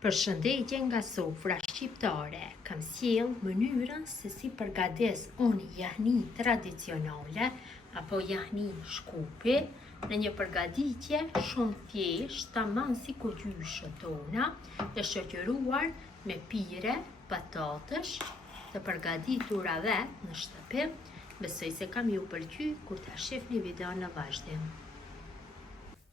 Përshëndetje nga sofra shqiptare, kam sjell mënyrën se si përgatis unë jahni tradicionale apo jahni shkupi në një përgatitje shumë thjesht, tamam si gjyshët tona, e shoqëruar me pire, patatësh, të përgatitura vetë në shtëpi. Besoj se kam ju pëlqy kur ta shihni videon në vazhdim.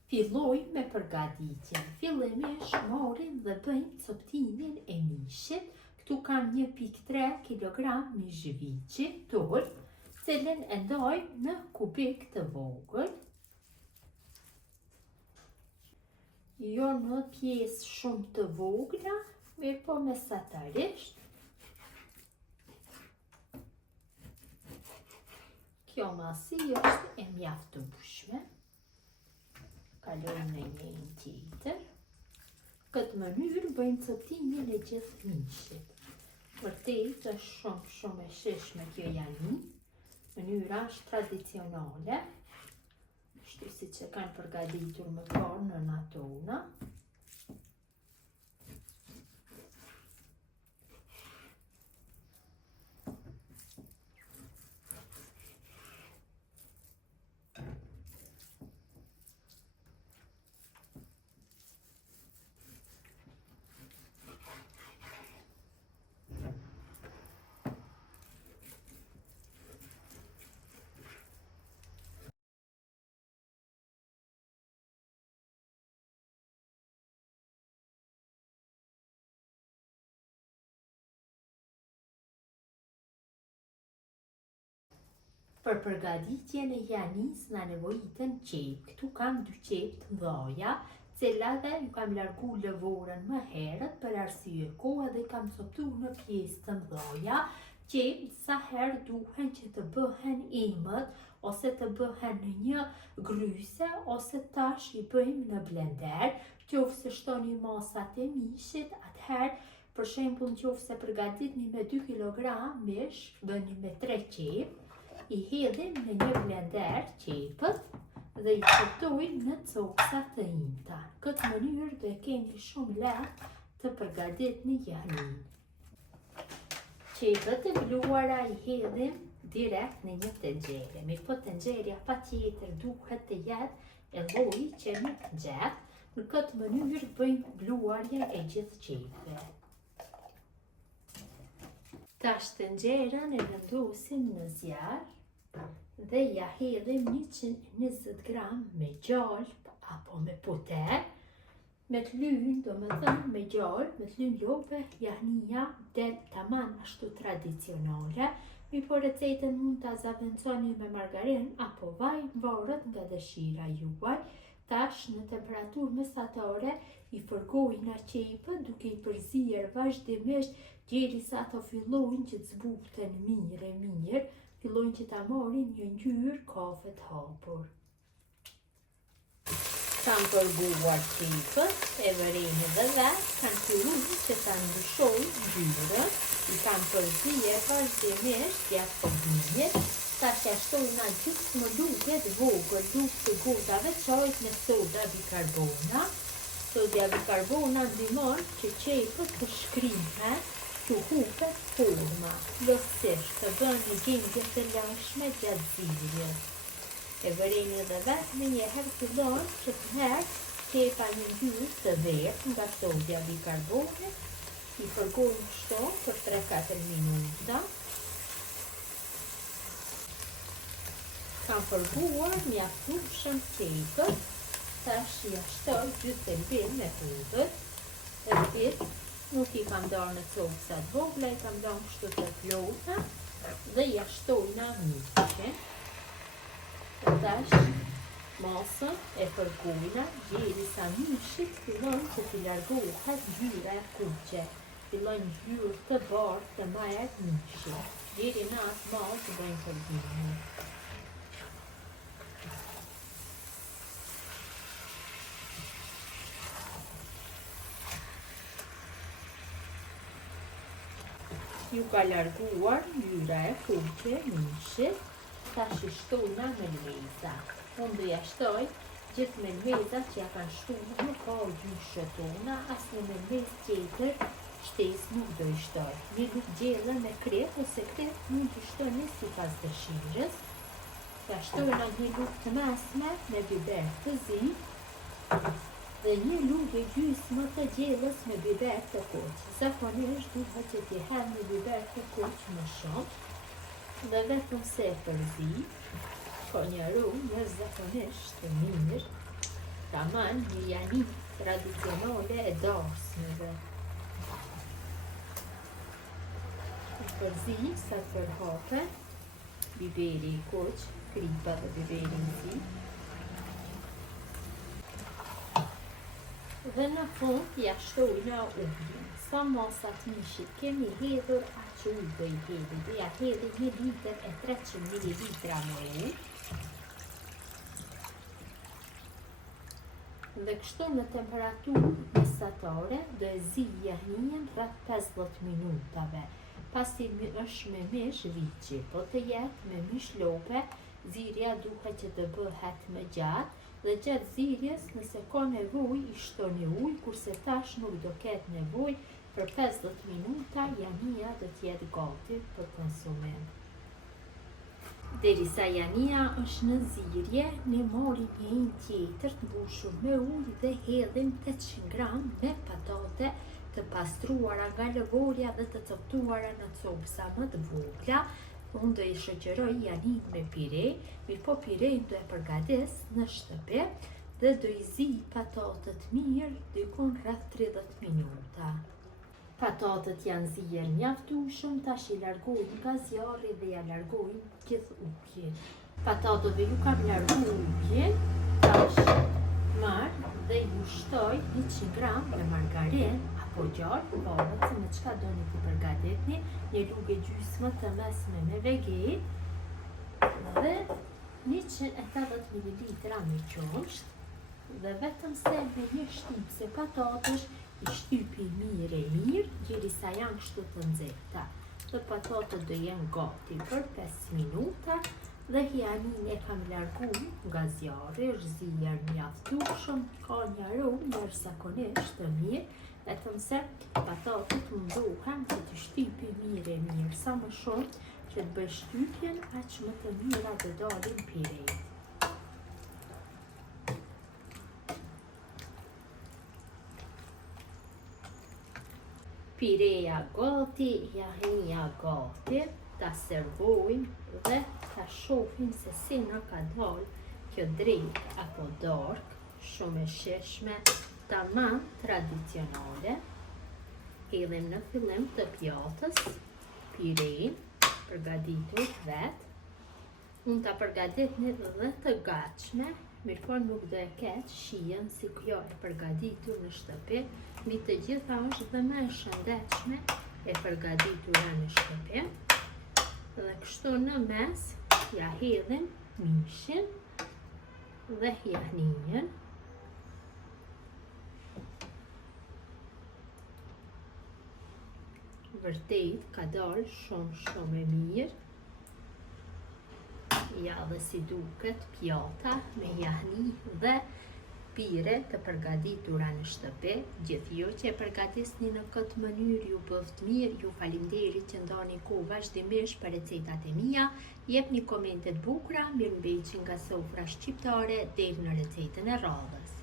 Filloj me përgatitjen. Fillimisht marrim dhe bëjmë coptimin e mishit. Këtu kam 1.3 kg mish zhviçi tur, cilën e ndoj në kubik të vogël. Jo në pjesë shumë të vogla, mirë po mesatarisht. Kjo masi është e mjaftueshme. Kalojmë në një tjetër. Këtë mënyrë bëjmë coptimin e gjithë mishit. Vërtet është shumë e shishme kjo jahni. Mënyra është tradicionale, ashtu siç e kanë përgatitur më parë nënat tona. Për përgatitjen e jahnis na nevojiten qep. Këtu kam 2 qep të mëdha, cilave ju kam largu lëvorën më herët për arsye koha dhe kam coptuar në pjesë të mëdha. Qep sa herë duhen që të bëhen imët ose të bëhen në një gryse ose tash i bëjmë në blender. Qofse shtoni masat e mishit, atëherë për shembull nëse përgatitni me 2 kg mish, bëni me 3 qep. I hedhim në një blender qepët dhe i qëtojmë në copsa të imta. Këtë mënyrë do e keni shumë lehtë të përgatitni jahnin. Qepët e bluara i hedhim direkt në një tenxhere. Mirë po tenxheria patjetër duhet të jetë e lloji që nuk nxeh. Në këtë mënyrë bëjmë bluarjen e gjithë qepëve. Tash tenxherën e vendosim në zjarr dhe ja hedhim 120 gram me gjalp apo me puter. Me të lyn, do me thënë me gjalp, me të lyn lope, jahnia del tamam ashtu tradicionale. Mi po recetën mund ta zaventoni me margarin apo vaj, varet nga dëshira juaj. Tash në temperaturë mesatare i fërgojna qepët duke i përzier vazhdimisht derisa ato fillojnë që të zbuten mirë. Fillojnë që ta marrin një ngjyrë kafe të hapur. Kam përguar qepët, e vërejnë dhe vetë, kanë filluar që ta ndryshojnë ngjyrën. I kam përzier vazhdimisht gjatë kohëmit. Tash ja shtojna gjithë më duket vogël, duke të gotave çajit me soda bikarbona. Soda bikarbona ndihmon që qepët të shkrihen, të hupet forma, plotësisht të bën një gjendje të lashme gjatë zgjidhjes. E vërejnë edhe vetë me njëherë fillon që të herë qepa një ngjyrë të verdhë nga soda bikarbone. I fërgojmë kështu për 3-4 minuta. Kam fërguar mjaftueshëm qepët. Tash ja shtoj gjysmë bim me hudhër. Nuk i kam darë në copsa të vogla, i kam darë kështu të plota dhe ja shtojna mishin. Tash masën e fërgojna derisa mishit fillon që t'i largohet ngjyra e kuqe. Fillon ngjyrë të bardhë të marrë mishit. Deri në atë malë të bëjmë fërgimin. Ju ka larguar ngjyra e kuqe mishit, tash i shtojna me leza. Unë do ja shtoj gjithë menhezat që ja kanë shtu nuk ka o gjyshe tona, as në menhez tjetër shtesë nuk do i shtoj. Një nuk gjellë me krep, ose krep mund të shtoni si pas dëshirës. Ja shtojna një luk të mesme me biber të zi dhe një luk e gjysmë të gjellës me biber të kuq. Zakonisht duhet që t'i hedh një biber të kuq më shumë dhe vetëm se për zi, ka një aromë zakonisht të mirë, taman një jani tradicionale e darsmeve. Për zi, sa për hape, biberi i kuq, kripa dhe biberi i zi. Dhe në fund ja shtojna ujin. Sa masat mishit kemi hedhur, aq ujë do i hedhim. Do ja hedhim 1 litër e 300 ml me ujë. Dhe kështu në temperaturë mesatare do e zi jahninjen rreth 50 minutave. Pasi është me mish viçi, po të jetë me mish lope, zirja duhet që të bëhet më gjatë dhe gjatë zirjes nëse ka nevojë i shtoni ujë, kurse tash nuk do ketë nevojë, për 50 minuta jania do t'jetë gati për konsumim. Derisa jania është në zirje, ne marrim një tjetër të mbushur me ujë dhe hedhim 800 gram me patate të pastruara nga lëvorja dhe të coptuara në copsa më të vogla. Unë do i shoqëroj janin me pire, mirë po pirejnë do e përgatis në shtëpi dhe do i zi patatet mirë dykun rreth 30 minuta. Patatet janë zier mjaftueshëm, tash i largojnë nga zjarri dhe ja largojnë gjithë ujin. Patateve ju kam largu ujin, tash marr dhe ju shtoj 100 gram me margarinë apo gjarë, varet se me çka doni t'i përgatitni, një lugë gjysmë të mesme me vegej dhe 180 ml me qumësht dhe vetëm se me një shtipse patatesh i shtypi mirë, derisa janë kështu të nxehta. Dhe patatet do jenë gati për 5 minuta dhe janin e kam largu nga zjarri, është zier mjaftueshëm, ka një aromë jashtëzakonisht të mirë, vetëm se patatet mundohen që të shtypi mirë, sa më shumë që të bëj shtypjen, aq më të mira të dalin pirejt. Pireja gati, jahnia gati, ta servojmë dhe ta shohim se si na ka dalë kjo drejt apo dark, shumë e shishme, tamam tradicionale. Hedhim në fillim të pjatës pirejn, përgatitur vet. Unë ta përgatitni dhe të gatshme, mirë po nuk do e ketë shijen si kjo e përgatitur në shtëpi, mi të gjitha është dhe më e shëndetshme e përgatitura në shtëpi. Dhe kështu në mes ja hedhim mishin dhe jahninjen. Vërtet ka dalë shumë e mirë. Ja dhe si duket pjata me jahni dhe pire të përgatitura në shtëpi. Gjithë jo që e përgatisni në këtë mënyrë ju bëft mirë, ju faleminderit që ndani kohë vazhdimisht për recetat e mia, jepni komentet bukura, mirëmbëjtje nga sofra shqiptare deri në recetën e radhës.